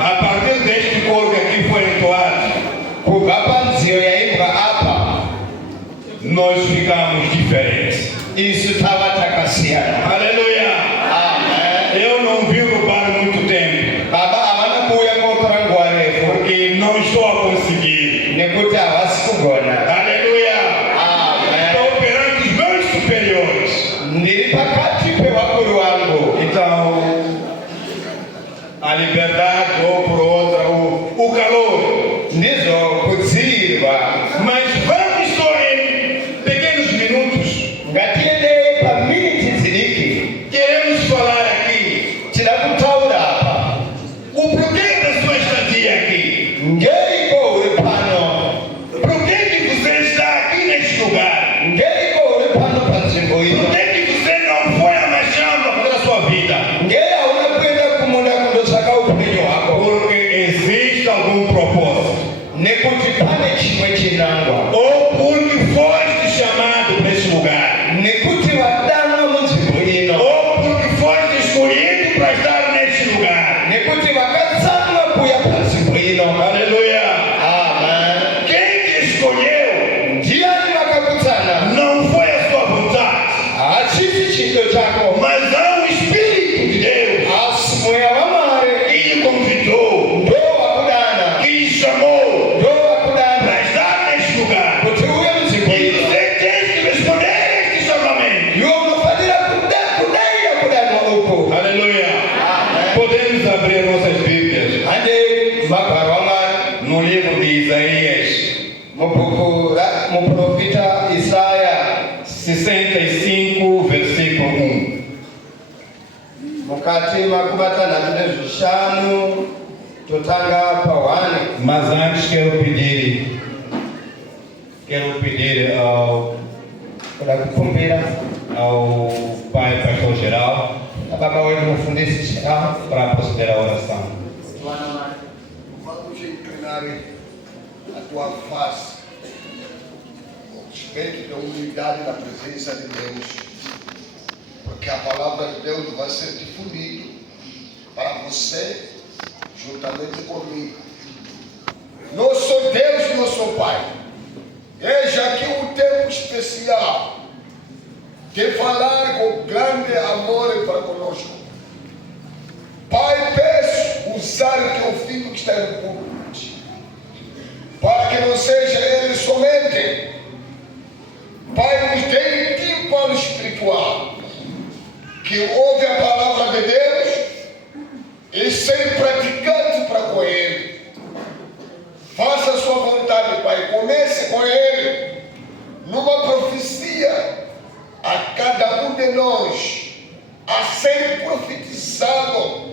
A partir deste coro que aqui foi entoado, nós ficamos diferentes. Aleluia. Eu não vivo para muito tempo, porque não estou a conseguir. Aleluia. Estou perante os meus superiores. Então, a liberdade ou por outra, o calor. Mas vamos só em pequenos minutos. Queremos falar aqui o porquê da sua estadia aqui. Por que você está aqui neste lugar? Por que você não foi a Machamba para fazer a sua vida? Porque existe algum propósito. Ou porque foste chamado para esse lugar. Ou porque foste escolhido para estar neste lugar. Aleluia. Quem te escolheu não foi a sua vontade, mas há um Espírito de Deus que lhe convidou, que lhe chamou para estar neste lugar. E você tem que responder a este chamamento. Aleluia. Podemos abrir nossas Bíblias no livro de Isaías, Profeta Isaia 65, versículo 1. mukati makubatana nezvishanu totanga pa1. Mas antes quero pedir kuda kukumbira ao Pai Pastor Geral baba wetu mufundisi Shekau para proceder à oração. Vamos inclinar a tua face, com respeito da humildade na presença de Deus, porque a palavra de Deus vai ser difundida para você, juntamente comigo. Nosso Deus, nosso Pai, eis aqui um tempo especial de falar com grande amor para conosco. Pai, peço usar o teu filho que está no púlpito, para que não seja ele somente. Pai, nos dê tímpano espiritual, que ouve a palavra de Deus e ser praticante para com ele. Faça a sua vontade, Pai. Comece com ele numa profecia a cada um de nós a ser profetizado.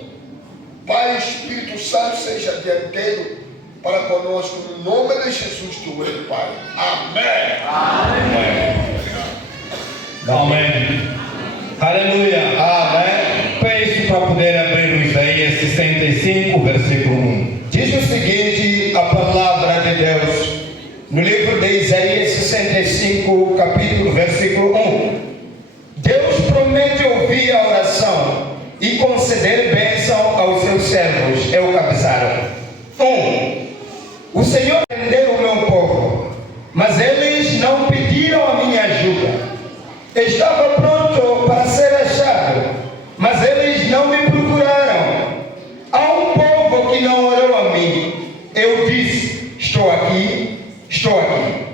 Pai, o Espírito Santo seja dianteiro para conosco, no nome de Jesus, tu és, Pai. Amém. Amém. Aleluia. Peço para poder abrir o Isaías 65, versículo 1. Diz o seguinte a palavra de Deus no livro de Isaías 65, capítulo, versículo 1. Deus promete ouvir a oração e conceder bênção aos seus servos. É o cabeçalho. 1. O Senhor atendeu o meu povo, mas eles não pediram a minha ajuda. Estava pronto para ser achado, mas eles não me procuraram. Há um povo que não orou a mim. Eu disse: estou aqui, estou aqui.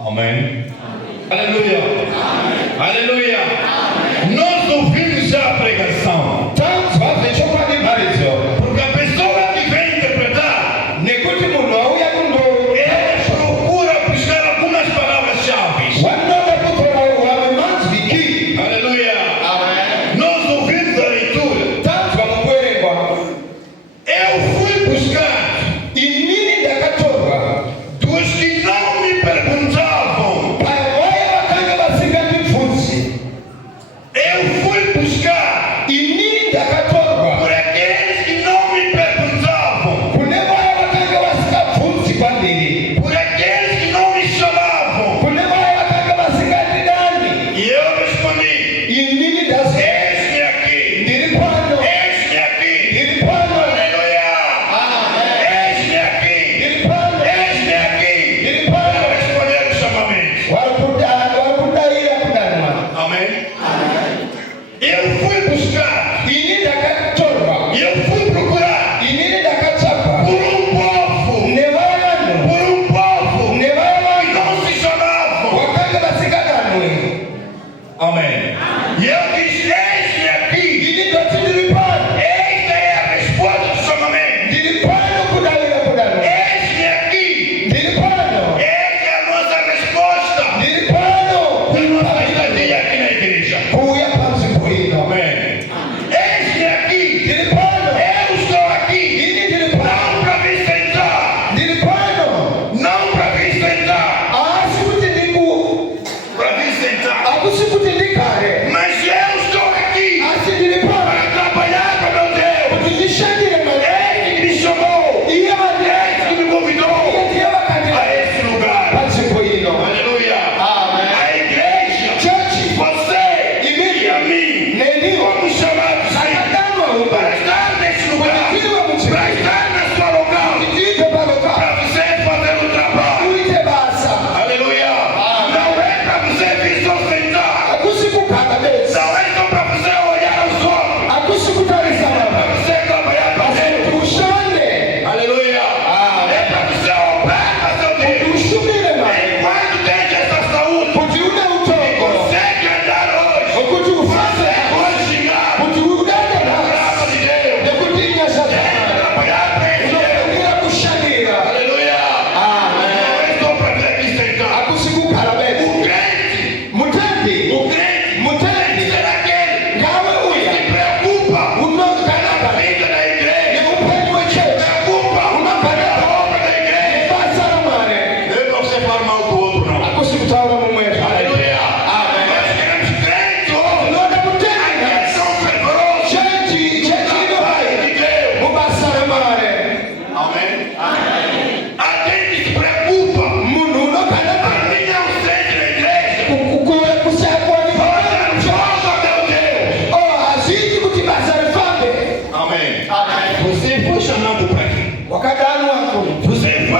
Amém. Aleluia. Aleluia. Nós ouvimos já a pregação. Porque a pessoa que vem interpretar, ela procura buscar algumas palavras-chave. Aleluia. Nós ouvimos a leitura. Eu fui buscar dos que não me perguntavam.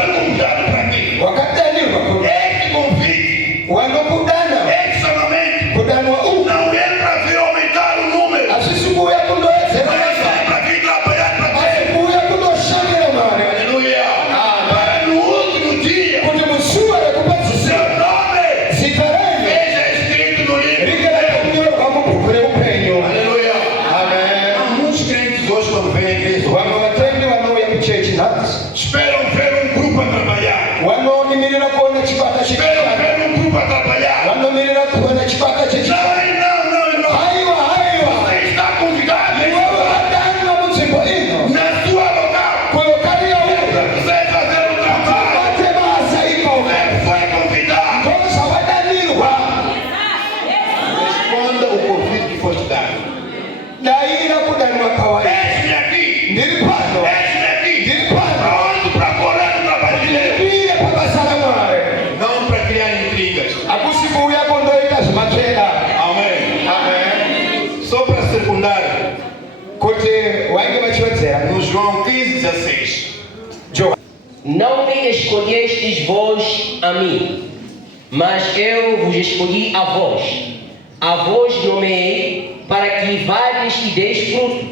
foi convidado para mim. wakadanirwa Este convite, wanokudana este chamamento, kudanwa não é para vir aumentar o número, asisikuya kundoedzera mas é para vir trabalhar para Deus. asikuya kundoshandira mari Aleluia. Para no último dia, kuti muzuva rekupedzisira seu nome zita renyu seja escrito no livro. rigerera kunyorwa mubhuku reupenyu. Aleluia. Amen. Há muitos crentes hoje quando vêm à igreja Vamwe vatendi vanouya kuchechi nhasi esperam ver um grupo a trabalhar. vanonimirira kuona chibata Esperam ver um grupo a trabalhar. vanomirira kuona chibata chechi Não. haiwa haiwa Você está convidado iwewe vadanwa munzvimbo ino na sua local. kulokari yauyo Você vai fazer o trabalho. vate basa imomo Você foi convidado. ndoza vadanirwa Responda o convite que foi te dado. dayira kudanwa kawaida Eis-me aqui. ndiri pano Eis-me aqui. ndiri pano Pronto para correr o trabalho de Deus. ndire pabasa ramwari Não para criar intrigas. akusi kuuya kondoita zvimatsveda Amém. amen Só para secundar, kuti vainge vachiwedzera no João 15:16. Não me escolhestes vós a mim, mas eu vos escolhi a vós. A vós nomeei para que vades e deis fruto,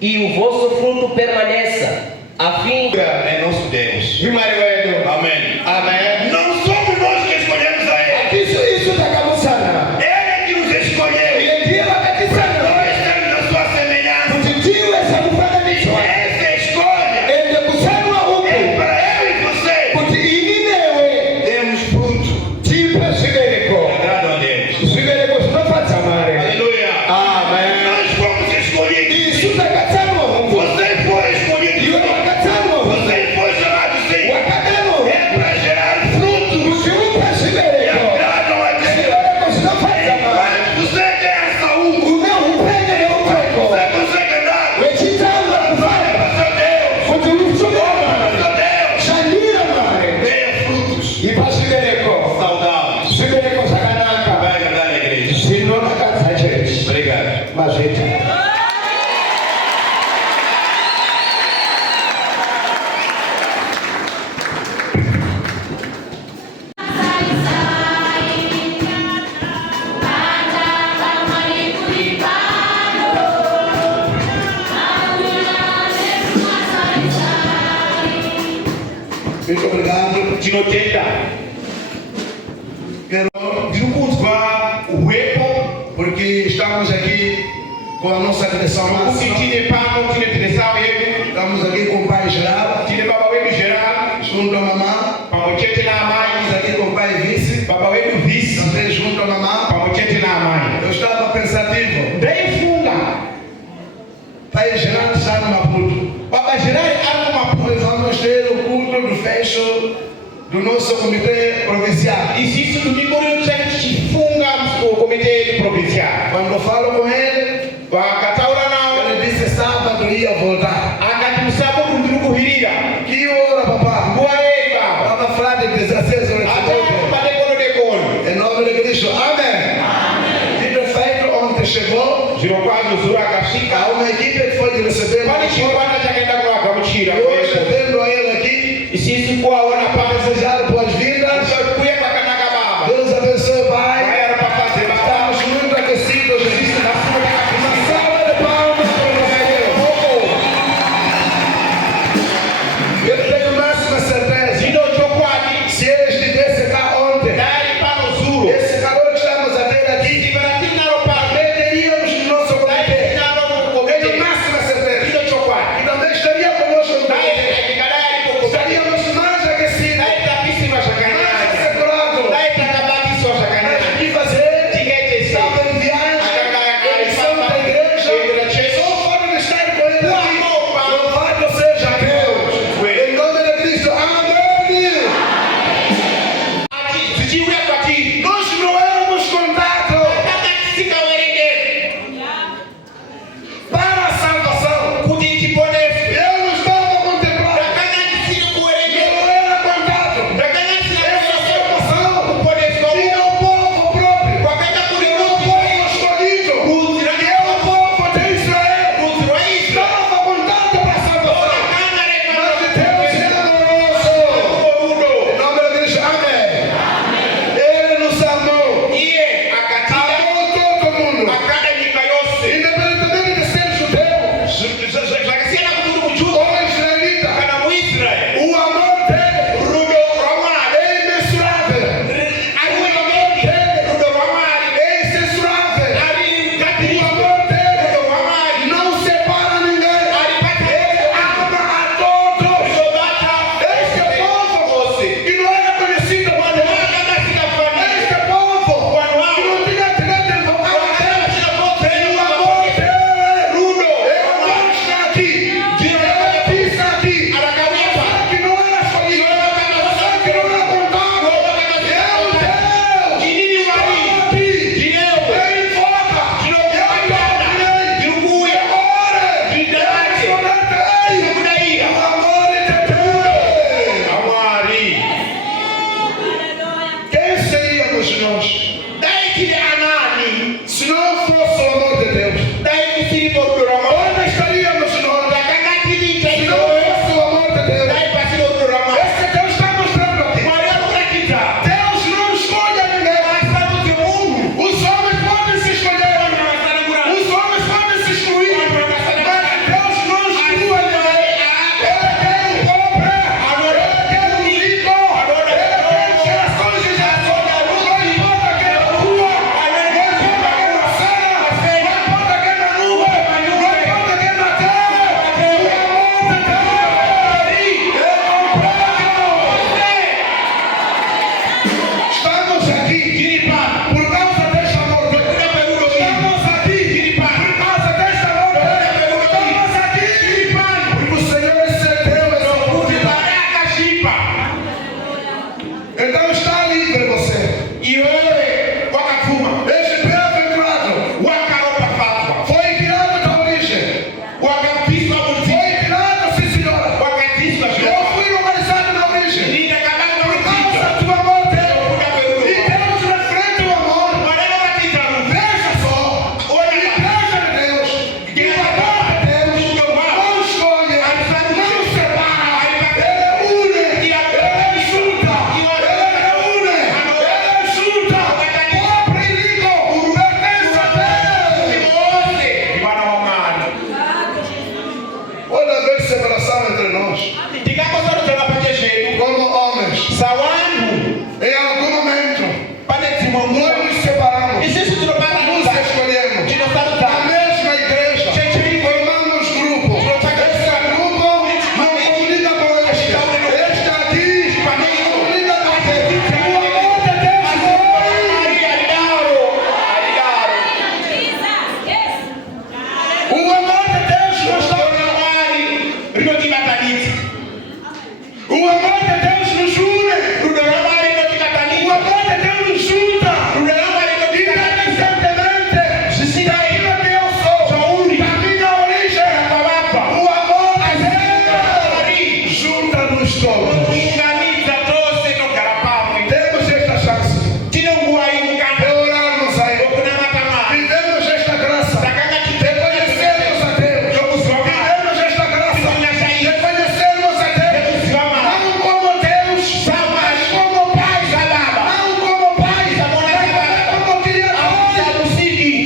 e o vosso fruto permaneça, a fim de... É nosso Deus. imwari wedu Amém. amen Não somos nós que escolhemos a Ele. isu takamusana Ele é que nos escolheu. iye ndiye vakatisana Nós temos a sua semelhança. kuti ndiwe samufananidzwa Essa escolha ende kusanwa uku é para eu e você. kuti ini newe Temos fruto. tipe zvibereko Agrado a Deus. zvibereko zvinofadza mwari Aleluia. amen Nós fomos escolhidos. isu takatsanwa hungu Você foi escolhido. iwe wakatsanwa hungu Você foi chamado sim. wakadanwa É para gerar fruto. kuti upe Que zvibereko agradam a Deus. zvibereko zvinofadza mwari Enquanto você tem a saúde, une upenyu neupeko você consegue andar. wechitanga Fale kufara para seu Deus. kuti ufumira Para mwari seu Deus. shandira mwari Tenha frutos ipa zvibereko saudáveis. zvibereko zvakanaka Vai agradar a igreja. zvinodakadza chechi Obrigado. mazvita Muito obrigado. Tinotenda. Quero desculpar o eco, porque estamos aqui com a nossa direção máxima. Estamos aqui com o pai geral, junto à mamãe. Estamos aqui com o pai vice, também junto à mamãe. Eu estava pensativo. Pai geral está no Maputo. Nós vamos ter o culto do fecho do nosso comitê provincial. Quando eu falo com ele, ele disse sábado ia voltar. Que hora, papá? Estava falar de 16 horas. Em nome de Cristo, amém. Dito feito, ontem chegou. Há uma equipe que foi de receber. Eu recebendo a ele aqui, para desejar boas-vindas. Deus abençoe, Pai. Estamos muito aquecidos. Uma salva de palmas para o Senhor. Eu tenho máxima certeza. Se ele estivesse cá ontem, esse calor que estamos a ter aqui, perderíamos no nosso comitê. Tenho máxima certeza. E também estaria conosco no comitê. Estaríamos mais aquecidos. Então está livre você. E wewe wakatuma Esse preto entrado wakaropa fatwa foi enviado da origem. wakapiswa Foi muziki enviado, sim senhora. wakatiswa Eu shamba fui localizado na origem. nitakalanga Por causa muziki da tua morte. kuda E kweruko Deus reflete o amor. maneno matitaru Veja só. A igreja de Deus. E o amor de Deus. Não escolhe. Não separa. Ele une. Ele junta. Ele reúne. Ele junta. Pobre e rico. Pertence a Deus. wose wana wa mwana Pode haver separação entre nós. tikakozalutana pache chetu Como homens. sawandu Em algum momento. pane dzimwe Nós mmoja nos separamos. isisi tinopanga Nos nusa escolhemos. Na tinosaluta mesma igreja. Formamos grupo. Esse grupo não comunica com este. Este aqui não comunica com aquele. O amor de Deus foi. O amor de Deus nos dá. O amor de Deus nos une. O amor de Deus nos junta. Independentemente daquilo que eu sou, da minha origem, o amor de Deus junta-nos todos. Temos esta chance de orarmos a Ele. Vivemos esta graça de conhecermos a Deus. Vivemos esta graça de conhecermos a Deus. Não como Deus, mas como Pai. Não como Pai, mas como Criador.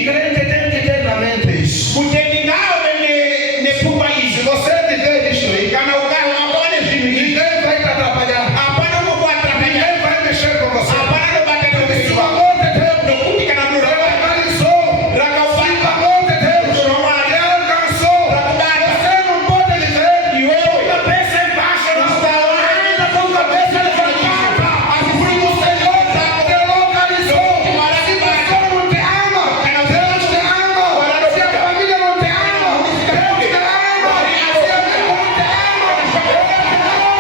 Crente tem eternamente isso. Se você viver isso aí, ninguém vai te atrapalhar. Ninguém vai mexer com você. Se o amor de Deus organizou, se o amor de Deus alcançou, você não pode viver com a cabeça embaixo, ainda com a cabeça levantada. Porque o Senhor te localizou. Se você não te ama, Deus te ama. Se a família não te ama, Deus te ama. Se a amigo não te ama, Deus te ama.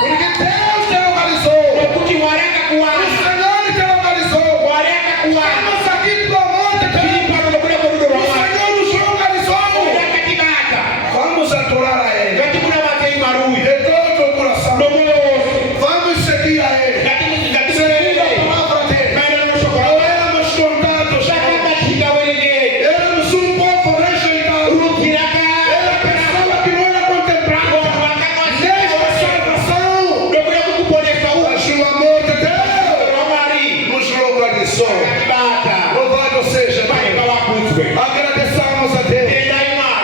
Porque Deus te localizou. O Senhor te localizou. Estamos aqui pelo amor de Deus. O Senhor nos localizou. Vamos adorar a Ele de todo o coração. Vamos seguir a Ele. Seguir a palavra dele. Não éramos contados. Éramos um povo rejeitado. Era a pessoa que não era contemplada. Nesta salvação, mas o amor de Deus nos localizou. Louvado seja Deus. Agradeçamos a Deus.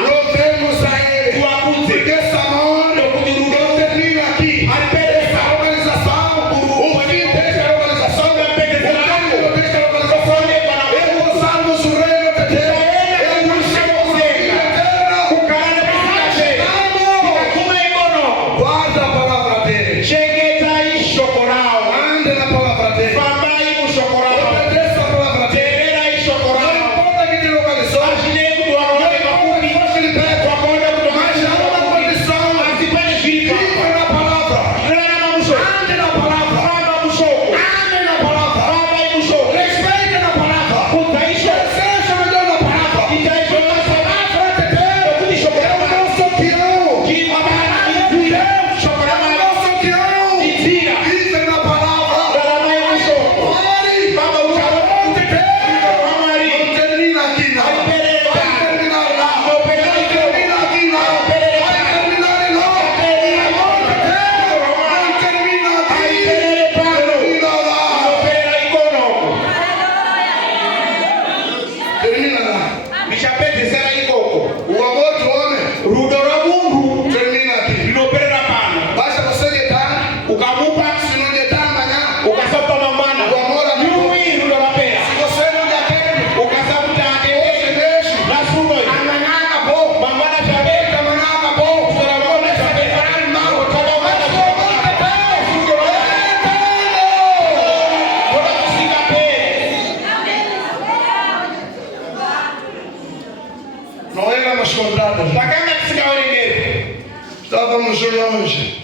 Louvemos a Ele. Porque esse amor não termina aqui. Essa organização, o fim desta organização, o término desta organização é gozarmos o reino de Deus. É buscarmos a vida eterna. Guarda a palavra dele. Ande na palavra dele. Obedeça a palavra dele. Não importa que te localizou. Não importa que fosse liberto. Mas há uma condição. Viva na palavra. Ande na palavra. Ame na palavra. Respeite na palavra. Seja melhor na palavra. A palavra de Deus é o nosso peão. Deus é o nosso peão. Vive na palavra. Ore. O amor de Deus não termina aqui, não. Vai terminar lá. Não termina aqui, não. Vai terminar em nós. O amor de Deus não termina aqui. Termina lá. Termina lá. O amor do homem termina aqui. Basta você deitar. Se não deitar amanhã, o amor acabou. Se você não der tempo, hoje deixa. Amanhã acabou. Amanhã acabou. Começa a preparar mal. Mas o amor de Deus é eterno. Não éramos contados. Estávamos longe.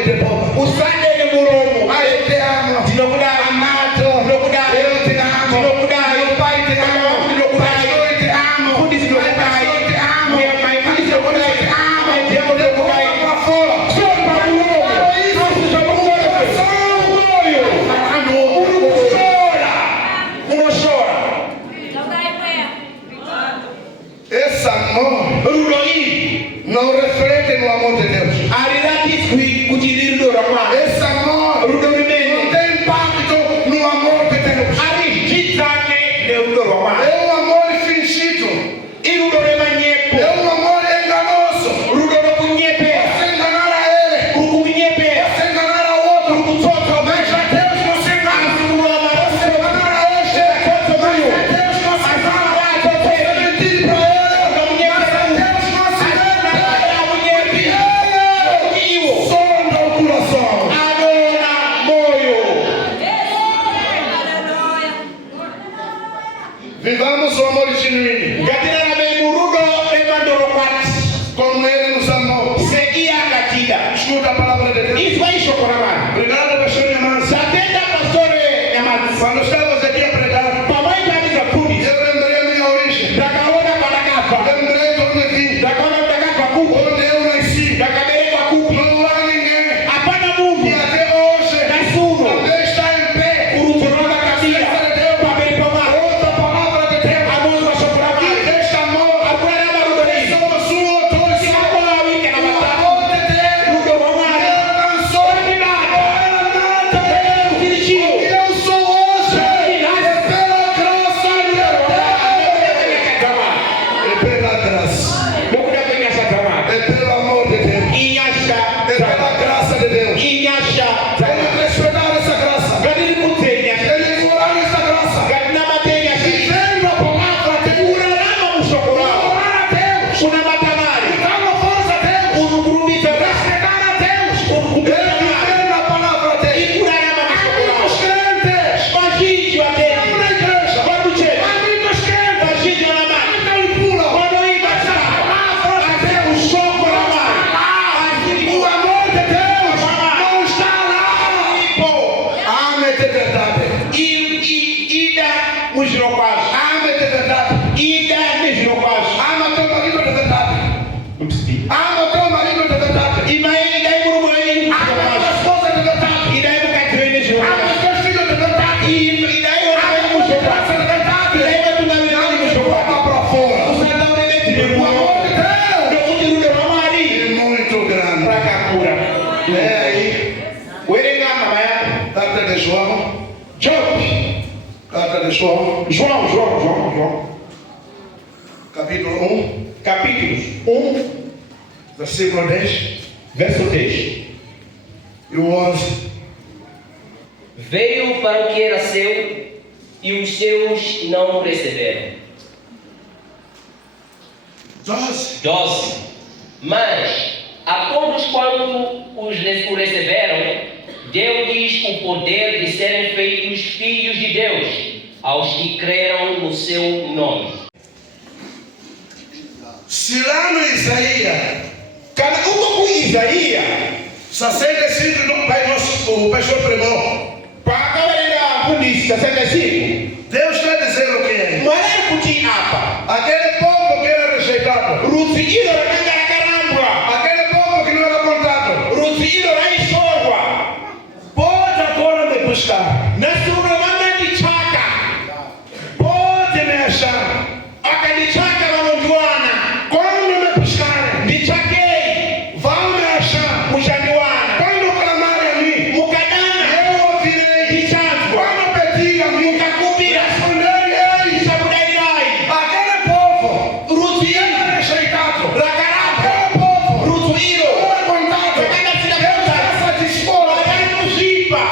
nome de boca. Usande de muromo. Ai, eu te amo. Tinokudai. Amato. Tinokudai. Eu te amo. Tinokudai. Meu pai te ama. Tinokudai. Pastor, eu te amo. Fundi tinokudai. Pastor, eu te amo. Minha mãe fundi tinokudai. Eu te amo. Minha tia tinokudai. Eu pra fora. Só para o muromo. Não se chama orgulho. Urubu chora. Uno chora. Esse amor Rudoi. não reflete no amor de Deus. Arilati kujiri dorama. Esse amor Rudoi não tem impacto no amor de Deus. Ari jitane de dorama. É amor fingido. Irudorema nyepo. É amor enganoso. Rudoro kunyepe. Você enganar a ele. Urukunyepe. Você enganar a outro. Urukutoto. Mas a Deus não se engana. Você enganar a este. Mas a Deus não se engana. Você mentir para ele. Mas a Deus não se engana. Porque ele sonda o coração. Adona moyo. Vivamos o amor genuíno. Gatina na memurudo emandoro kwat. Como ele nos amou. Seguia gatida. Escuta a palavra de Deus. Isso aí chocorama. Obrigado, pastor Yamansa. Satenda pastore yamansi. Quando estávamos aqui a pregar, Pamoja kabisa fundi. eu lembrei a minha origem. Dakaona kwa dakafa. Lembrei de onde vim. Dakaona dakafa kuku. Onde eu nasci. Dakabele kwa kuku. Não há ninguém. Hapana E Mungu. até hoje, Nasuno. também está em pé. Urutoroga kabila. Pabeli poma. Outra palavra de Deus. Amos wa shokorama. E deste amor, Hakuna namba rudori. somos um autor. Sikakola wike na O matatu. amor de Deus. Rudo romare. Ele alcançou. Ufidichio. E eu sou hoje. É pela graça de Deus. É pela graça. Mukuda kwenye satama. É pelo amor de Deus. Inyasha. É pela graça de Deus. Inyasha. Ele respeitar essa graça. Gadini kutenya. Ele morar nessa graça. Gadina matenya. Vivendo a palavra de Deus. Unalama mushokorama. Orar a Deus. Una matamari. Dar uma força a Deus. Unukurumita. Respeitar a Deus. Unukurumita. Vivendo a palavra dele. Ikurarama mushokorama. Amigos crentes. Majinji wa Vamos teni. na igreja. Waducheni. Amigos crentes. Majinji wa namani. Então pula. Wanoiba Essa sana. palavra de Deus. Ushokorama. O amor de Deus não está lá. Ipo. Ame de verdade. Ida mujirokwazo. Ame de verdade. Ida mujirokwazo. Ama teu marido de verdade. Ama teu marido de verdade. Imaeli dai murumoi. Ama tua esposa de verdade. Idai mukatwene Ama jirokwazo. os teus filhos de verdade. Idai Ama wanawe a tua mushokwazo. de verdade. Idai watungamira Não te mushokwazo. bota para fora. Usanda unebeti O amor de Deus Ndokuti romari. é muito grande. Prakakura. É aí. Werenga mama yako. Carta de João. Job. Carta de João. João. Capítulo 1. Capítulos 1, Versículo 10 verso 10. e o 11. Veio para o que era seu e os seus não o receberam. 12. Mas a todos quanto o receberam, deu-lhes o poder de serem feitos filhos de Deus, aos que creram no seu nome. Se lá no Isaías, Kana uko ku Isaia, 65 do Pai Nosso, o pastor pregou. pakawaida fundisi 65. Deus está dizendo o que é? Mwana kuti apa. Aquele povo que era rejeitado, Rusi ilo rakangara karambwa. aquele povo que não era contado, Rusi ilo raishorwa. pode agora me buscar, Nasuro mama dichaka. pode me achar. Akadichaka wanonjuana. Quando me buscarem, Dichakei. vão me achar. Mushandiwana. Quando clamarem a mim, Mukadana. eu ouvirei. Dichazwa. Quando pedirem a mim, Mukakubira. responderei. Disabudairai. Aquele povo Rusi que era rejeitado, rakaramba. aquele povo Rusi ilo. não era contado. Kakanda sina Deus kuta. está satisfeito. Wakati kuzipa.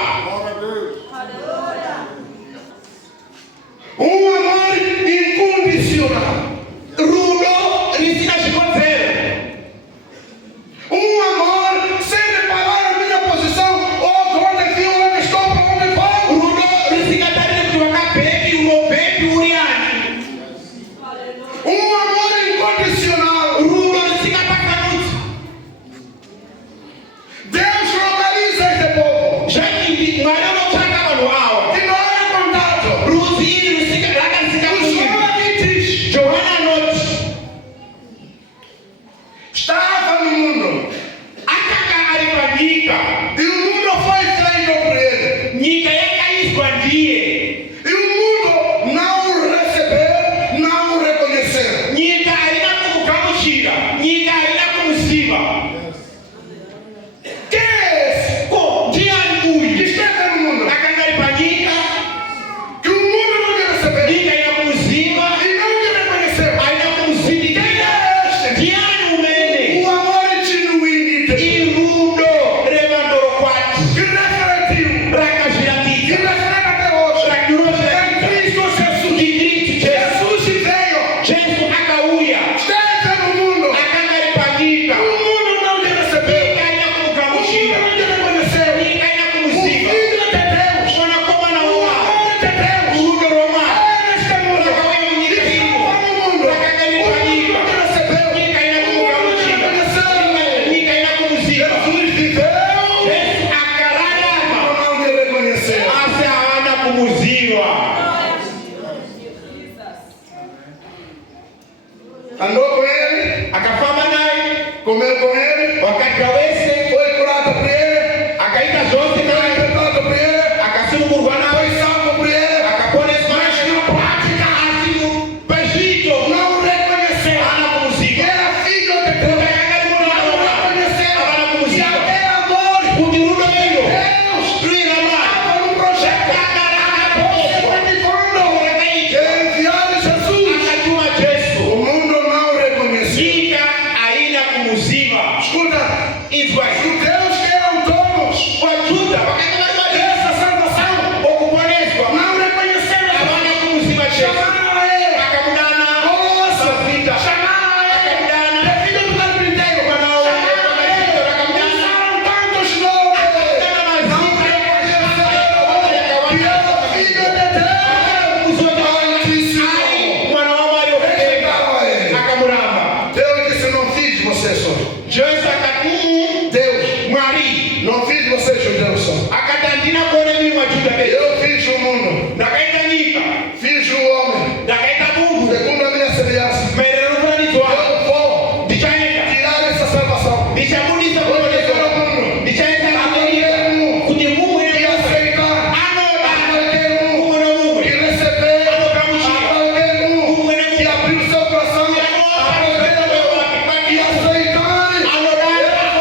Deus só. Akatandina kuona mimi majuda be. Eu fiz o mundo, Nakaitanyika. fiz o homem, Nakaita Mungu. segundo a minha semelhança. Merero fulani twa. Eu vou Ndichaenda. tirar essa salvação. Ndichabudisa Vou kwa levar Yesu. ao mundo. Ndichaenda Aquele kumelika. mundo Kuti Mungu que yeye. aceitar, Anoda. aquele mundo Mungu na Mungu. que receber, aquele mundo que abrir o seu coração, aquele mundo que aceitar, eu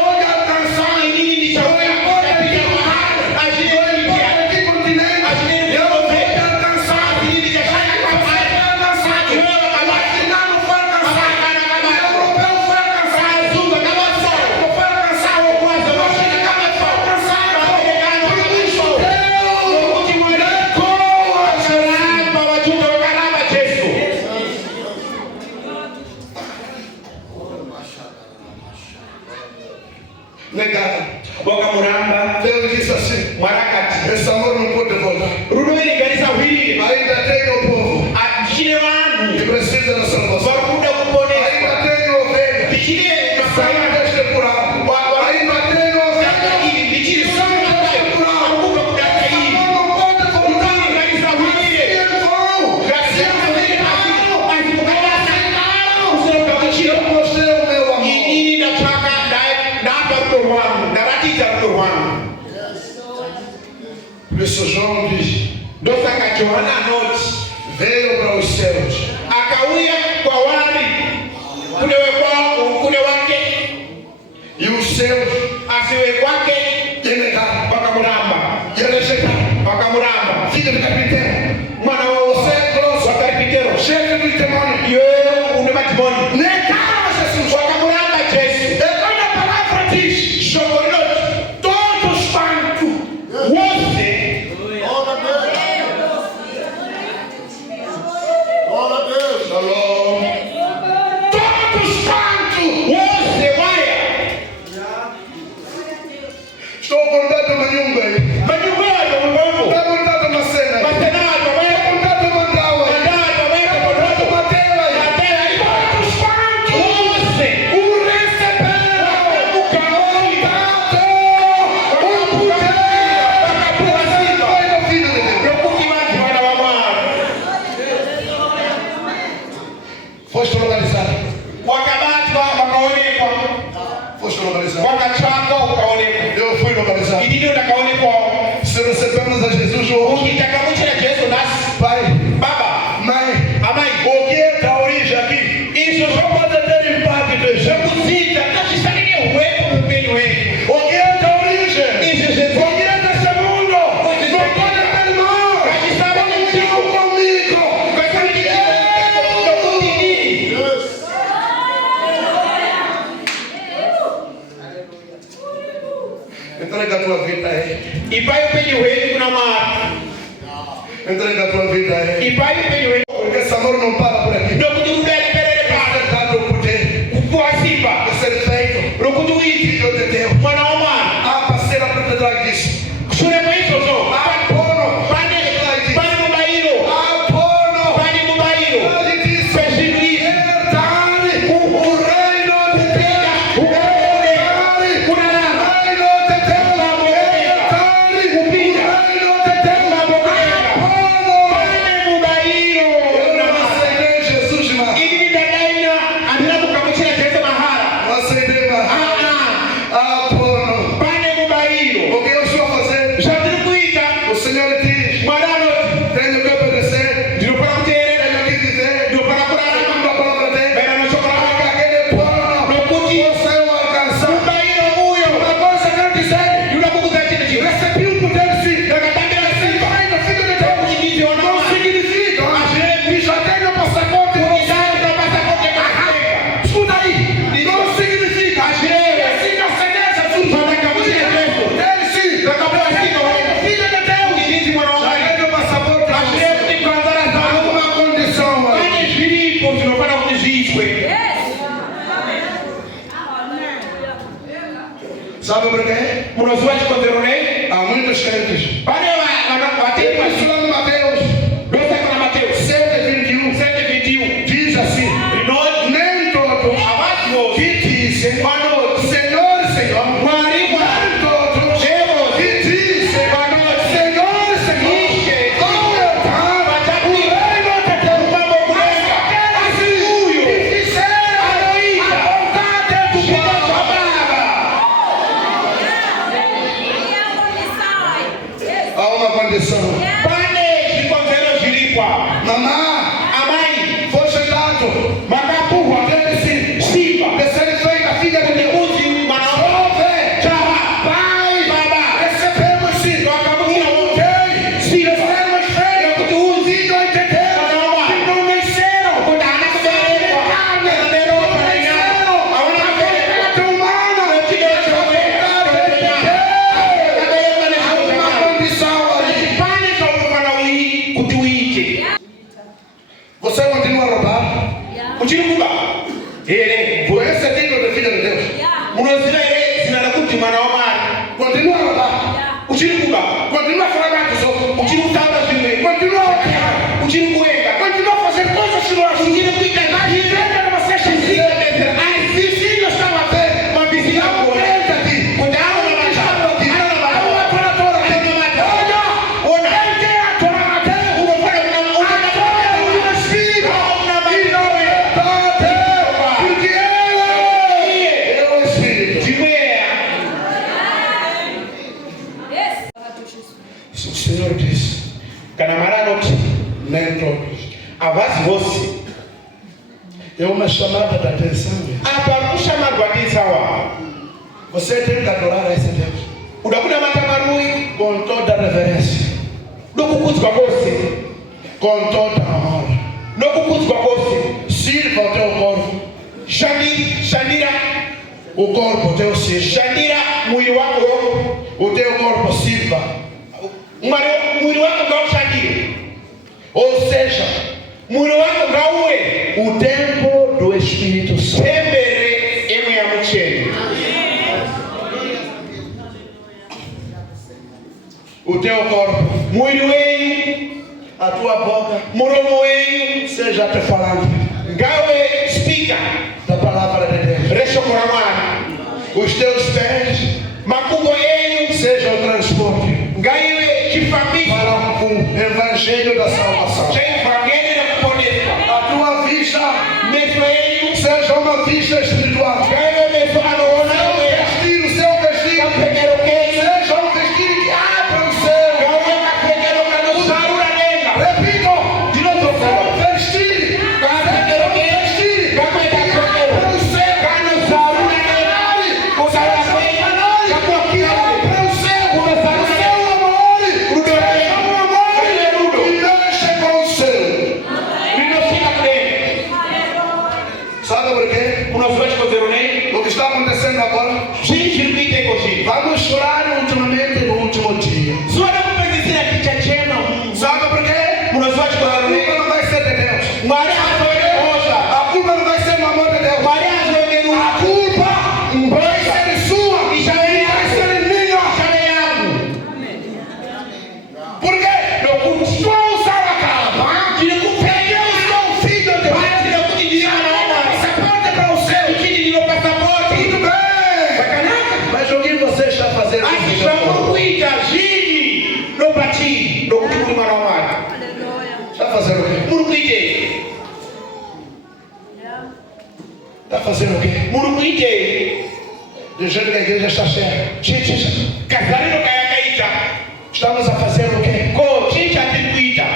vou lhe alcançar. Não importa que lugar, não importa que continente, eu vou lhe alcançar. Negado. Boka muramba. Deus disse assim: Mwarakati. esse amor não pode voltar. Ruduweni kanisa wili. Ainda tem o povo Achine wanu. que precisa da salvação. Barukuda kuponesa. Ainda tem ovelha Bichine que masaya. são destemporadas. Ainda tem ovelha que são destemporadas. Barukuda kudata hii. Amor não pode voltar. Kanisa wili. Eles vão. Se aceitaram, eu mostrei o meu amor. Ini nataka napa rudo wangu. Naratita rudo wangu. Por isso João diz: Dosaka Johana noti. veio para os céus Akauya kwa wali. Kule wake. e os seus Asiwe kwake. te negaram Wakamuramba. e rejeitaram. Wakamuramba. Filho do carpinteiro, Mwana wa você é grosso, wakaripitero. chefe dos demônios. Yo unematiboni. Negaram Jesus. Wakamuramba Jesu. É quando a palavra diz: Shokorot. todos quanto. Wose. Shalom. Todos quanto. Wose waya. Estou contando uma nyumba aí. Manyumbayo mwangu. Estou contando uma cena aí. Masenato wewe. Estou contando uma ndau aí. Mandato wewe Estou contando kodoto. uma tela aí. Matela iko. Todos quanto. Wose. O receberam. Tanto o poder. Assim foi no Filho de Deus. Yokuki watu wana wa Bwana. Foste localizado. Wakabatwa wakaonekwa. Foste localizado. Wakachakwa ukaonekwa. Eu fui localizado. Idini unakaonekwa. Se recebemos a Jesus hoje, Ukitakamuchira Yesu nasi. Pai, Baba. Mãe, Amai. o que é da origem aqui? Isso Só pode ter impacto. zokuzita tachisalini uwepo mupenyu wetu. O que é da origem? Isso O que é desse mundo? Não pode ter mal. Não comigo. Entrega a tua vida aí. Ipai upenyu wetu kuna mara. Entrega a tua vida aí. Ipai upenyu wetu. Porque esse amor não para por aqui. Nokutududali pelele pale. Está no poder Kukuasipa. de ser feito. Rokutuwiti. Filho de Deus. Mwana wa Mwana. A parceira por detrás disso. Kusune mwiso zo. Apono. Pane mubairo. Apono. Pane mubairo. Ele disse: Peshidu isso. herdare o reino de Deus. Ukabone. Herdare Kunalama. o reino de Deus. Herdare o reino de Deus. Apono. Pane mubairo. Eu não aceitei Jesus, irmão. Ili nidadaina. Andina kukamuchira Yesu mahara. Não aceitei mais. Apono. Pane mubairo. O que eu estou a fazer? Shatiri kuita. O Senhor diz: Mwanano. tenho que obedecer. Ndinopara kuteerera. Tenho que dizer. Ndinopara kurarama. A palavra dele. Bera nochokorama. Aquele pono. Nokuti. Você o alcançar. Mubairo uyo. Uma coisa quero dizer. Yunakukuza chine chiwe. Recebi o poder sim. Nakatambira simba. Pai do Filho de Deus. Kuchitizi Não wanama. significa que já tenho passaporte. Kukizani unapasa kote kakutenga. Escuta aí. Não significa que assim na semente Jesus. Ele sim. Filho de Deus. Kuchitizi mwana wa Já Mungu. tenho passaporte. Ashire kuti kwanzara Há zangu. uma condição. Aí. Pane zviripo zvinofana kuti zviitwe. Sabe por quê? Munoziva chikonzero nei? Há muita Há uma condição. Pane zikonzero zilipwa. Mamá, Amai foi sentado. makapuhwa Deve-se. Simba Descer feita, filha de Deus. uzi mwanaume Jovem. chaha Pai. baba Recebemos-se. wakamkia wote Simba. Recebemos feio. kuti uzi Filho entendeu. mwanaume Não venceram. kuti ana kuberekwa anaberopa na nyama aona kuberekwa Humana. chidocho Há uma condição ali. pane kaulukana kuti uite Você continua a roubar. uchiri kuba ere Esse é digno de filho de Deus. unozira ere zina rakuti mwana wa Mwari Continua a roubar. uchiri kuba Continua a falar mal dos outros. uchiri kutaura zvimwe Continua a odiar. uchiri kuenga Continua a fazer coisas que não ajudam. uchiri kuita Chega de você dizer. As vizinhas estão a ver. mabhizi yako Entra aqui. kuti aona mata Há uma toradora aqui. Olha. ona Quem tem a torada? unofana kuna A torada do Espírito. E não é da porque Ele é o Espírito. chimweya O Senhor disse, kana Mwari anoti nem todos. avazi vose É uma chamada de atenção. apa kushamarwa ndisawa Você tem que adorar a esse Deus uda kunamata Mwari com toda reverência, nokukudzwa kwose com toda amor. nokukudzwa kwose Sirva o teu corpo. shandira O corpo teu sirva. shandira mwiri wako O teu corpo sirva. mwiri wako ngaushandire Ou seja, mwiri wako ngauwe o templo do Espírito Santo. tembere emwe ya mucheni O teu corpo, mwiri wenyu a tua boca, muromo wenyu seja te falando ngawe spika da palavra de Deus. reshoko la Mwari Os teus pés makungo enyu sejam transporte ngaiwe chifambiso para o evangelho da salvação. cha ivangeli na kuponesa A tua vista meso enyu seja uma vista espiritual. ngaiwe meso anaona ewe O seu vestido kapekero kenyu seja um vestido que abra o céu. ngawe kapekero kanosarura denga Repito, ndinozokua vestir, kapekero kenyu vestir, kakwe kapekero abra o céu. kanosarura denga kusala kwenyu kakwa kiawe Abra o céu. O kunosarura seu amor. rudo Seja um amor rudo que mexe com o seu. linofika kudenga Sabe por quê? unoziva chikonzero nei O que está acontecendo agora? zvii zviri kuiteko zviri Vamos chorar ultimamente no último dia. zuva rekupedzisira tichachema Sabe por quê? unoziva A chikonzero nei culpa não vai ser de Deus. Mwari hazoende hosha A culpa não vai ser no amor de Deus. Mwari hazoende A rudo culpa vai ser sua e vai ser minha. shame yangu Por quê? nokuti Só usar a capa. ndiri kupfeka Eu sou filho de Deus. basi nekuti ndiri mwana waMwari Passaporte para o céu. kuti ndino pasapoti Tudo bem. zvakanaka Mas o que você está fazendo? asi zvamuri kuita zvinyi nopachii nokuti muri mwana waMwari Está fazendo o quê? muri kuitei Está fazendo o quê? muri kuitei Do jeito que a igreja está cheia. kazariro kayakaita Estamos a fazer o quê? ko chii chatiri kuita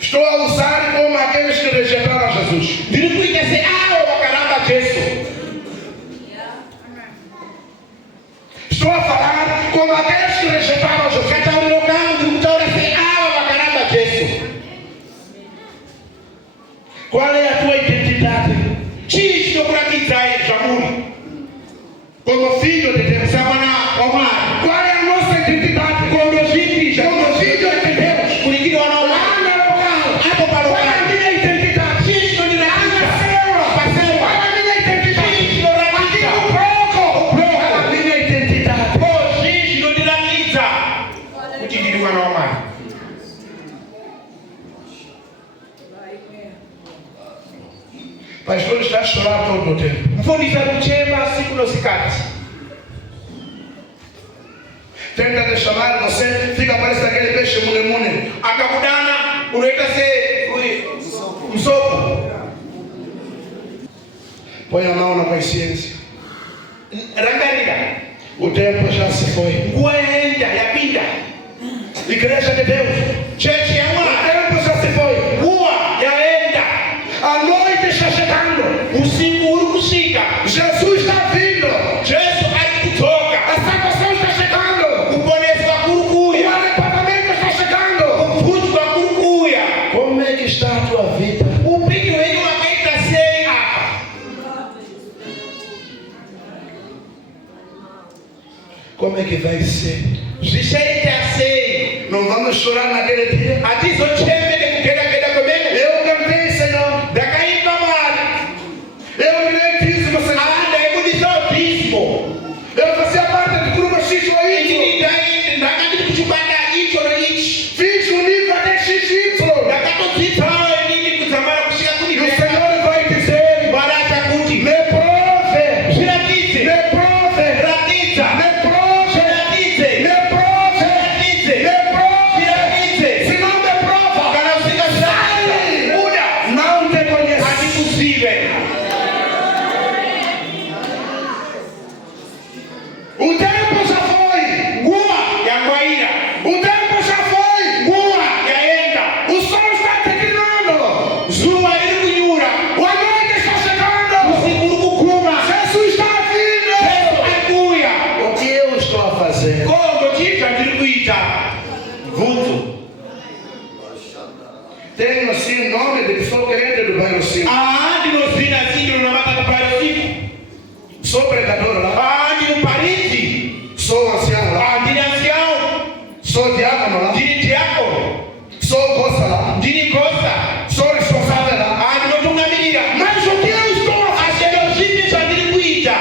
Estou a usar como aqueles que rejeitaram Jesus. ndiri kuita seavo vakaramba Jesu Estou a falar como aqueles que rejeitaram Jesus. katauriro kangu ndiri kutaura seavo vakaramba Jesu Qual é a tua identidade? chii chinokurakidzai zvamuri Como filho de Deus. samwana waMwari Qual é a nossa identidade? kondo zvipi Como filho de Deus. kurikiri wana waMwari Lá no local. apo Qual é a palokani minha identidade? chii Lá chinondirakidza na célula. paselwa Qual é a minha identidade? chii Aqui chinorakidza no bloco. Qual é a minha identidade? ko chii chinondirakidza kuti ndiri mwana waMwari Pastor está a chorar todo o tempo. mfundisa kuchema siku nosikati Tenta te chamar, você fica parecendo aquele peixe mune-mune. akakudana unoita se msoko Põe a mão na consciência. rangarira O tempo já se foi. Guenda, yapinda. Igreja de Deus. Cheche ya O mwana. tempo já se foi. Gua, yaenda. A noite está chegando. Usiku uri kusika. Jesus está vindo. Yesu ari kutoka. A salvação está chegando. Kuponeswa kuri O kuya. arrependimento está chegando. Kuvuthwa kuri kuya. Como é que está a tua vida? Upiki wenyu wakaita sei apa. Como é que vai ser? Zvichaita sei. Não vamos chorar naquele dia. Hatizochemene kugedageda kwemene. Eu cantei, Senhor. Ndakaimba Mwari. Eu virei dízimo, Senhor. Ndaibudisa udhismo. Eu fazia parte do grupo X ou Ini Y. ndakati kuchibanda icho noichi. Fiz um livro até XY. Ndakatodzidzawo inini kudzamara kusvika E kuni o Senhor vai dizer: Mwari achakuti me prove, zviratidze, me prove, ratidza, me prove, zviratidze, me prove, zviratidze, me prove. zviratidze. Se não me prova, Kana usingazviratidza, buda, não te conheço. handikuzive. O tempo já foi. Nguva yangwaira, O tempo já foi. nguva yaenda, O sol está declinando. zuva riri kunyura, A noite está chegando. usiku uri kuguma, Jesus está Yesu vindo. ari kuuya. O que eu estou a fazer? Ko chii chandiri kuita. Bvunzo. Tenho assim nome de pessoa querendo do bairro Sim. Ndinozvina sindiro namata kupairo siku. Sou pregador lá. Ndiri muparidzi. Sou ancião lá. Ndiri ancião. Sou diácono lá. Ndiri diakono. Sou gosta lá. Ndiri gosa. Sou responsável lá. Ndinotungamirira. Mas o que eu estou a fazer? Asi ndozvipi zvandiri kuita.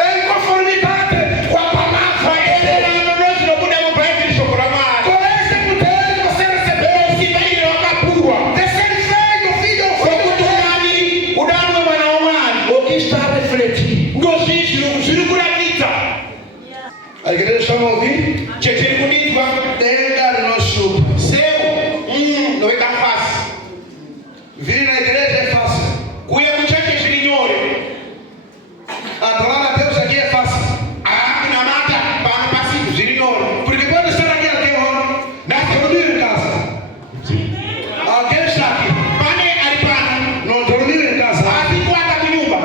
Em conformidade com a palavra. Maererano nezvinobuda mubhaibheri shoko raMwari. Com este poder você recebeu. Simba iri rawakapurwa. De ser feito filho ou filho. Sokuti udani wemwana waMwari. O que está a refletir? Ndozvizvi zviri kuratidza. A igreja está me ouvindo? Checheri kudinzwa. Tenga no chupa. Seu. Ndoita mufasi. Vir na igreja é fácil. Kuya kucheche zviri nyore. Adorar a Deus aqui é fácil. Kunamata pano pasipo zviri nyore. Porque quando estar aqui alguém ora, não dormir em casa. Alguém está aqui, Pane ari pano. não dormir em casa. Asi kuata kunyumba.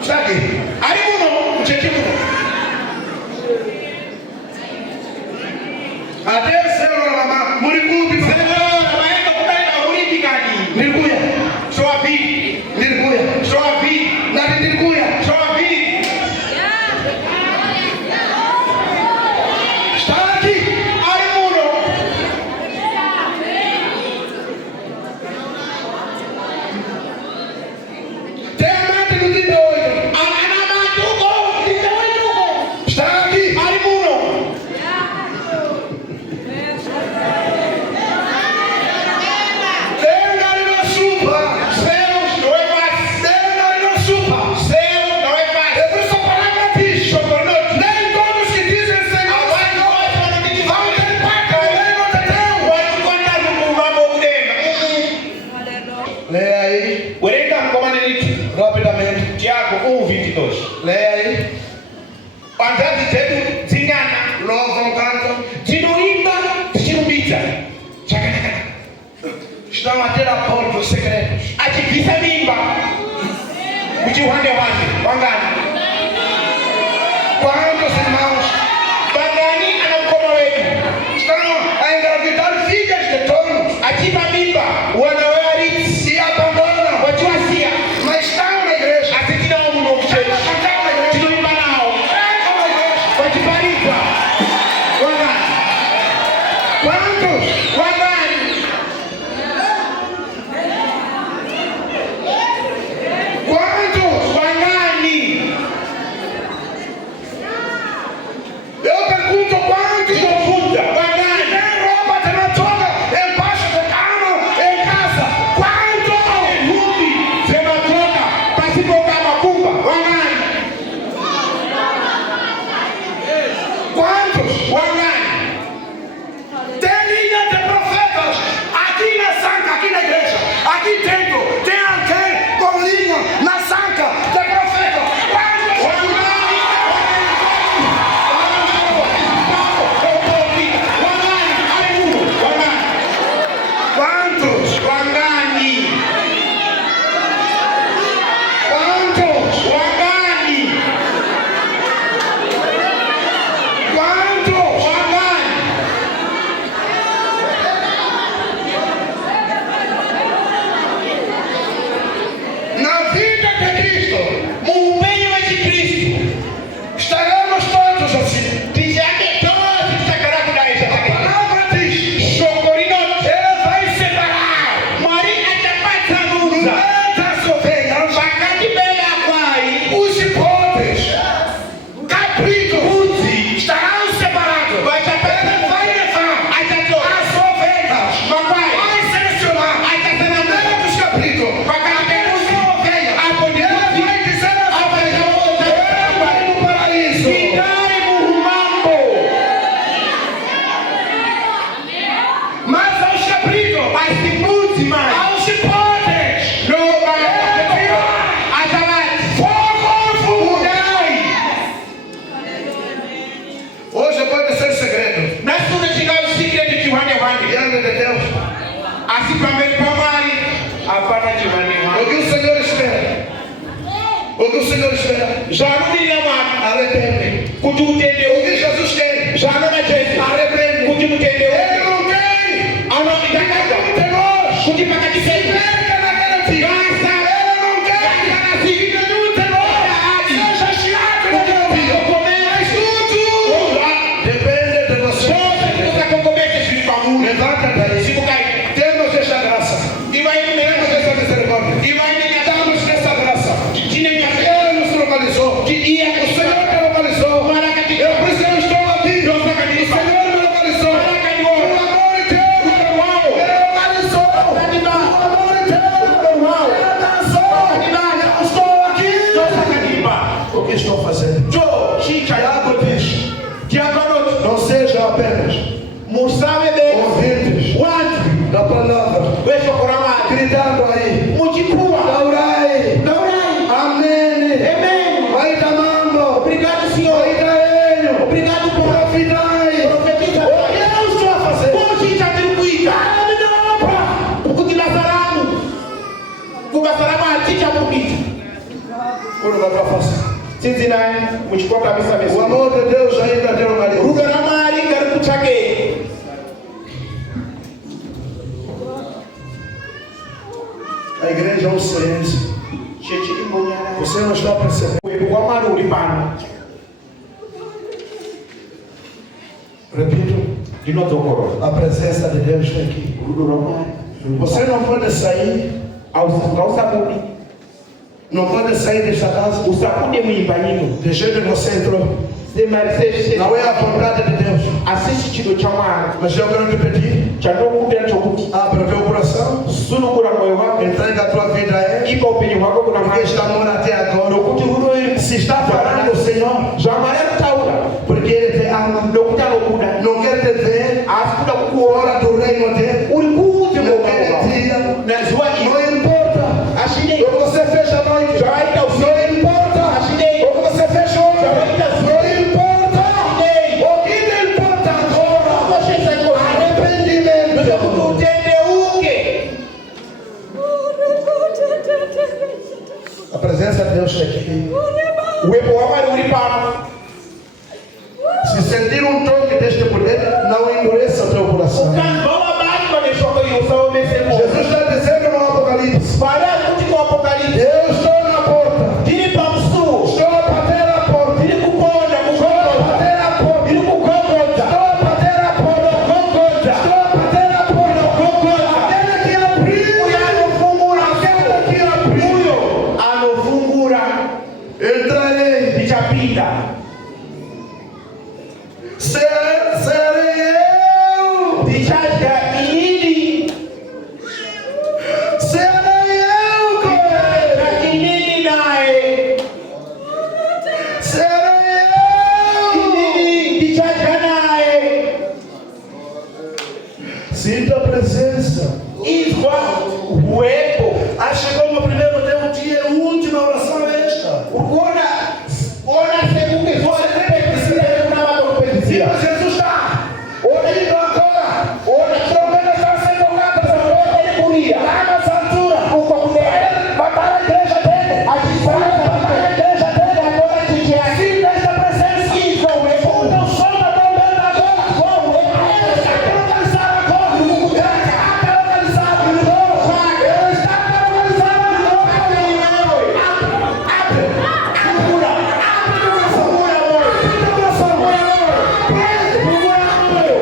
Está aqui. Ari muno, mucheche muno. Até ser uma mamá, muricubi, Senhora, maenda kudaina ulimbikani. nirguia, Shoavi. nirguia, Shoavi. na nirguia. Shoavi. Está aqui. Ari muno. Tem amante no dia de hoje. Anamatuko. Titewetuko. Está aqui. Ari muno. Tenga no chupa. Seu não é fácil. Tenga no chupa. Seu não é fácil. Eu vi sua palavra diz. Chocolate. Nem todos que dizem Senhor, Senhor, vão ter parte no reino de Deus. Pode contar no mambo kudema. Leia aí, Werenga mkomaneniti. rapidamente. Tiago 1:22. Leia aí. Panzazi dzedu dzinyana Louvam, cantam. dzinoimba dzichirumbidza chakanaka Estão a ter acordos secretos. achibvisa mimba muchihwande-hwande wangani Quantos irmãos vangani ana mukoma wedu estão a engravidar filhas de donos achipa mimba wana wearitsi e abandonam, wachiwasiya mas estão na igreja. asi tinawo muno muchechi tinoimba nawo wachiparidza wangani Quantos? wangani Quantos? wangani Hapana O que o Senhor espera? O que o Senhor espera? Já não me lembro. Arrepende. Tu entendeu? O que Jesus quer? Já não é Jesus. Arrepende. Tu entendeu? Ele não tem. Ah, não, me dá casa. Ele não tem nós. Tu paga de Se sempre. pega na garantia. Graça. Ele não quer. Ele não tem nós. Seja chiado na garantia. Eu comer. Mas tudo depende de você. Levanta daí. Temos essa graça. Temos essa misericórdia. Damos essa graça. Ele nos localizou. O Senhor te localizou. Eu por isso eu estou aqui. O Senhor me localizou. O amor de Deus me localizou. O amor de Deus me localizou. Eu estou aqui. O que estou fazendo? Tiago diz: não sejam apenas ouvintes da palavra, gritando aí, Daurai, amém, vai da mão, Obrigado, Senhor. vai da ele, Obrigado por profitai, profetizar. o que eu estou a fazer? Hoje já tem cuida. O que Lazarano? O Lazarano a ti já bonito. Por uma fazer. Sisi naye mchukua kabisa O mesi. amor de Deus ainda deu uma lição. Rugara mari ngari kuchake. A igreja é um silêncio. Cheche imonyana. Você não está percebendo. Kwa mari ulipano. Repito, Dinotokoro. a presença de Deus está aqui. Rugara mari. Você não pode sair, Au sabuni. não pode sair desta casa Usakude muimbanino. do jeito que você entrou. Se marise Não é a vontade de Deus. assiste chido cha mwana. Mas eu quero te pedir, Chanokupira chokuti. abra o teu coração, Sunukura moyo wako. entrega a tua vida a Ele. Ipa upenyo wako kuna Porque maisha. está morando até agora. Nokuti ruro ili. Se está falando o Senhor, Jamare taula. porque Ele te ama, Nokuta nokuda. não quer te ver Asikuda kukuora. fora do reino dele. Ulikuze Não moyo quer wako. te tirar. Nazua ili. Não importa Ashide. o que você fez à noite. Jawaita usiku. Não importa Ashide. o que você fez ontem. Jawaita usiku. Não importa Ashide. o que não importa agora. Koshesa iko. Arrependimento. Ndio utendeuke. A presença de Deus está aqui. Uwepo wa mali ulipano. Se sentir um toque deste poder, não endureça o teu coração. Ukanzoma bali waneshoka yosao mesemo. Jesus está dizendo no Apocalipse: Para kuti kwa apokalips. eu estou na porta, Dili pamsu. estou a bater a porta, Dili kukonda estou a kukonda. bater a porta, Dili kukonda. estou a bater a porta, Kukonda. estou a bater a porta. Kukonda. Aquele que abriu, Uyo anofungura. aquele que abriu, Uyo anofungura. entrarei, Ndichapinda. serei eu, Ndichadya inini. serei eu com ele, Na inini naye. serei eu. Inini ndichadya naye. Sinta a presença. Izwa uwepo. Chegou no primeiro teu dia, a última oração é esta. Ona sekunde zote kupetisia kuna watu kupetisia. Jesus está. Ona indo agora. Ona trombeta está sendo tocada para ele curia. Lá nas alturas, o comunidade vai para a igreja dele. A gente vai para a igreja dele agora de que assim desta presença isso é o não solta a trombeta agora. Como ele está localizado agora. O lugar está localizado no novo. Ele está localizado no novo. Abre. Segura. Segura, amor. Segura, amor.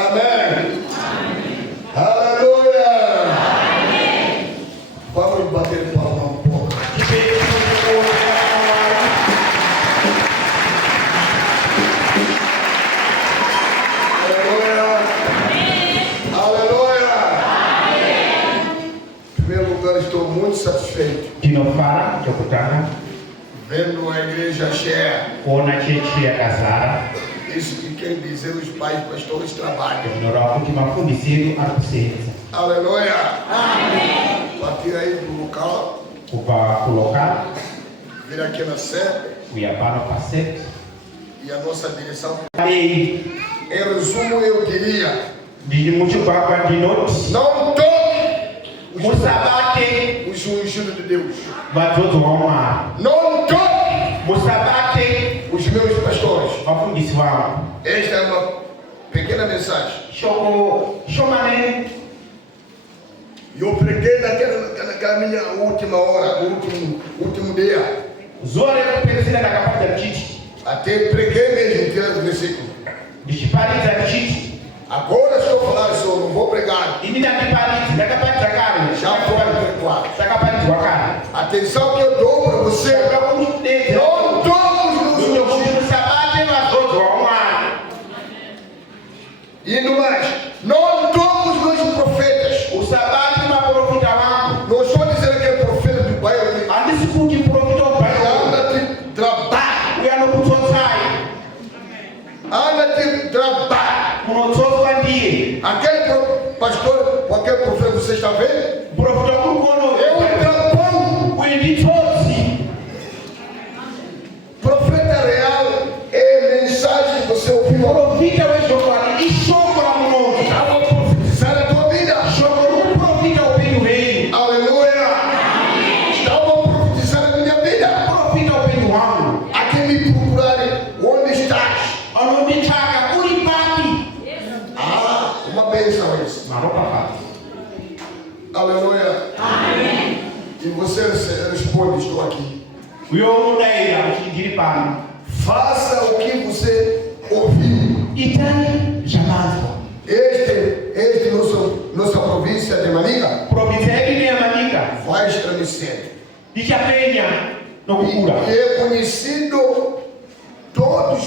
Amém. Aleluia. Vamos bater palma um pouco. Aleluia. Aleluia. Em primeiro lugar, estou muito satisfeito Tinofara chokutana vendo a igreja cheia. kuona chechi yakazara Isso que quer dizer os pais pastores trabalham. noroa kuti mafundisiro ari kusenza Aleluia. Amém. Partir aí do local, kubva kulocal vir aqui na sede kuya pano pasete e a nossa direção. ei Em resumo, eu diria: ndiri muchigwagwa ndinoti não toque musabate os ungidos de Deus. vadzodzi vaMwari, Não toque musabate os meus pastores. vafundisi vangu. Esta é uma pequena mensagem. Shoko shomanene Eu preguei naquela minha última hora, último dia. zuva rekupedzisira ndakapedza ndichiti Até preguei mesmo, tirando o versículo. ndichiparidza ndichiti Agora estou falando, senhor, não vou pregar. ini ndandiparidzi ndakaparidza kare Já foi claro. zvakaparidzwa kare. Atenção que eu dou para você. Saka kudedza Não todos nos kuti ungidos. musabate vadzodzi vaMwari. E no mais, não todos nos profetas. Usabate maprofita vangu. Não estou dizendo que é profeta do bairro. Handisi kuti profita ubhairo Anda de trabalho. uya nokutsotsai Anda de trabalho. kunotsotswa ndiye. Aquele pastor, ou aquele profeta, você está vendo? Profita kuri kuono É um trampão. uyu nditsotsi. Profeta real é mensagem que você ouviu. Profita wezvokwadi ishoko ramunonzwa. Estava profetizando a tua vida. Shoko rikuprofita upenyu hwenyu. Aleluia. Estava profetizando a minha vida. Profita upenyu hwangu. Aqui me procurarem. Onde estás? Vanonditsvaka uri papi. Ah, uma bênção isso. Maropafadzi. Aleluia. Amém. E você responde, estou aqui. Uyo unodayira kuti ndiri pano. Faça o que você ouviu. Itai zvamanzwa. Este nossa província de Manica Provinsia yedu ine yaManika vai estremecer. ichapenya nokukura. E é conhecido todas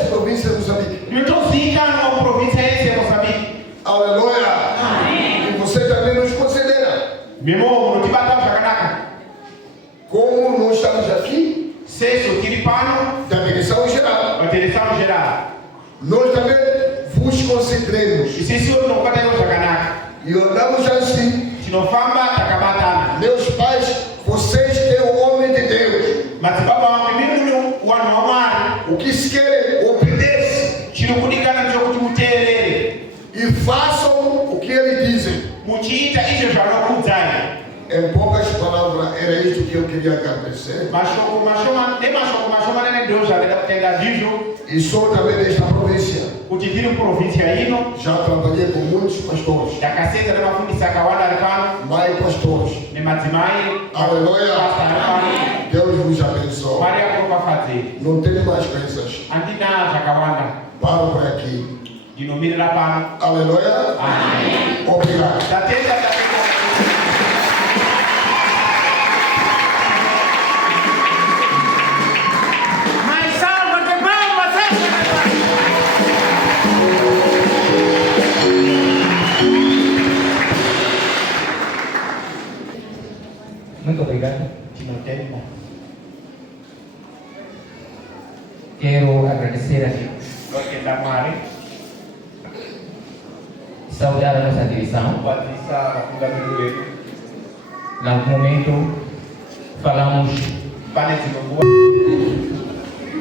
as províncias de Moçambique. Inotozikanwa muprovinsia yese yeMozambique. Aleluia. Amém. E você também nos considera. Memo munotibata zvakanaka. Como nós estamos aqui, Seso tiri pano da direção geral, padireção geral. nós também vos consideremos. Isisiwo tinokubatawo zvakanaka. E andamos assim. Tinofamba takabatana. Meus pais, vocês têm o homem de Deus. Madzibaba vangu miri mune wanhu waMwari. O que se querem, obedece. Chiri kudikana ndechokuti muteerere. E façam o que eles dizem. Muchiita izvo zvanokuudzai. Em poucas palavras, era isto que eu queria agradecer. Mashoko mashomanene ndizvo zvandida kutenda ndizvo E sou também desta província. kuti tiri muprovinsia ino Já trabalhei com muitos pastores, ndakasenza nemafundisi akawanda ari pano mais pastores. nemadzimai Aleluia. pasta ari pano. Deus vos abençoe. Mwari akuropafadzei. Não tem mais coisas. Handina zvakawanda, Paro por aqui. ndinomirira pano. Aleluia. Amen. Obrigado. Tatenda Mais salva de palmas, Muito obrigado. tinotenda. Quero agradecer a Deus, Totenda Mwari saudar a nossa direção. kukwadzisa vatungamiri vedu. No momento, falamos. Pane dzimwe nguva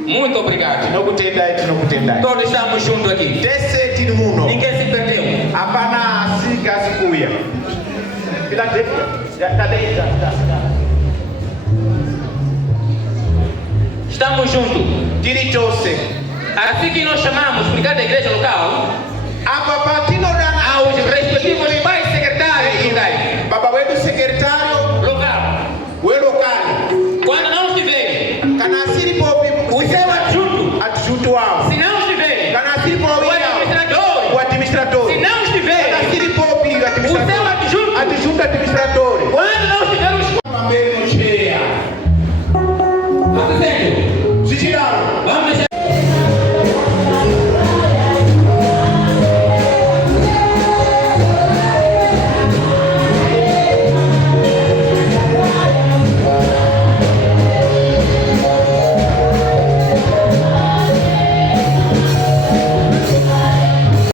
Muito obrigado. tinokutendai. Todos estamos juntos aqui. Tese tiri muno. Ninguém se perdeu. Hapana asikazi kuuya. Estamos juntos. Tiri tose. Assim que nós chamamos, por cada igreja local, Apa patinorana aos respectivos pais secretários locais. baba wedu sekretariyo Local. welokali Quando não estiver, kana asiripo o seu adjunto. atujutu wao Se não estiver, kana asiripo o wawili administrador O seu adjunto. adjunto administrador